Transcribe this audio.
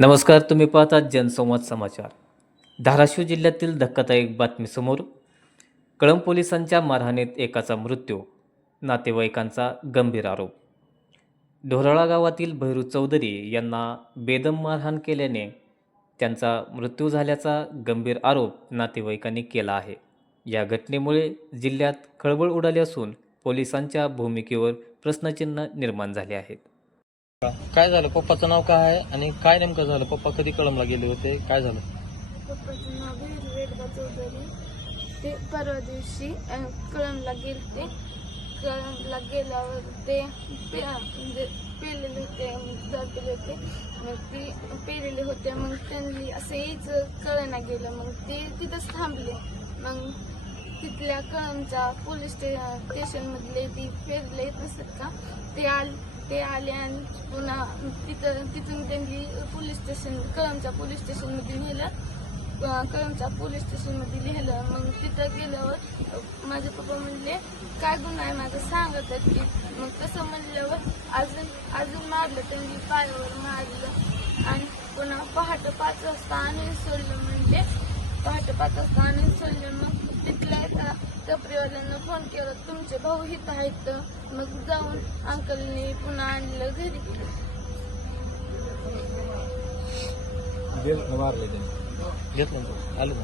नमस्कार तुम्ही पाहतात जनसंवाद समाचार. धाराशिव जिल्ह्यातील धक्कादायक बातमीसमोर कळंब पोलिसांच्या मारहाणीत एकाचा मृत्यू नातेवाईकांचा गंभीर आरोप. ढोराळा गावातील भैरू चौधरी यांना बेदम मारहाण केल्याने त्यांचा मृत्यू झाल्याचा गंभीर आरोप नातेवाईकांनी केला आहे. या घटनेमुळे जिल्ह्यात खळबळ उडाली असून पोलिसांच्या भूमिकेवर प्रश्नचिन्ह निर्माण झाले आहेत. काय झालं? पप्पाचं नाव काय आहे? आणि काय नेमकं झालं? पप्पा कधी कळमला गेले होते? काय झालं? पप्पाचं नाव भैरू चौधरी. ते परवा दिवशी कळमला कळमला गेलते. कळमला गेल्यावर ते पे म्हणजे पेलेले होते जातेले होते. मग ती पेलेले होते. मग त्यांनी असं यायचं कळना गेलं. मग ते तिथंच थांबले. मग तिथल्या कळमच्या पोलीस स्टेशनमधले ती फिरले येत का? ते आल ते आले आणि पुन्हा तिथं तिथून त्यांनी पोलीस स्टेशन कळमच्या पोलीस स्टेशनमध्ये नेलं. कळमच्या पोलीस स्टेशनमध्ये लिहिलं. मग तिथं गेल्यावर माझे पप्पा म्हणले काय गुन्हा आहे माझं? सांगत की. मग तसं म्हणल्यावर अजून अजून मारलं त्यांनी पायावर मारलं. आणि पुन्हा पहाटे पाच वाजता आणून सोडलं म्हणजे पहाटे पाच वाजता आणून सोडलं टपरीवाल्यांना फोन केला तुमचे भाऊ हित आहेत. मग जाऊन अंकलने पुन्हा आणलं घरी. घेतलं आलं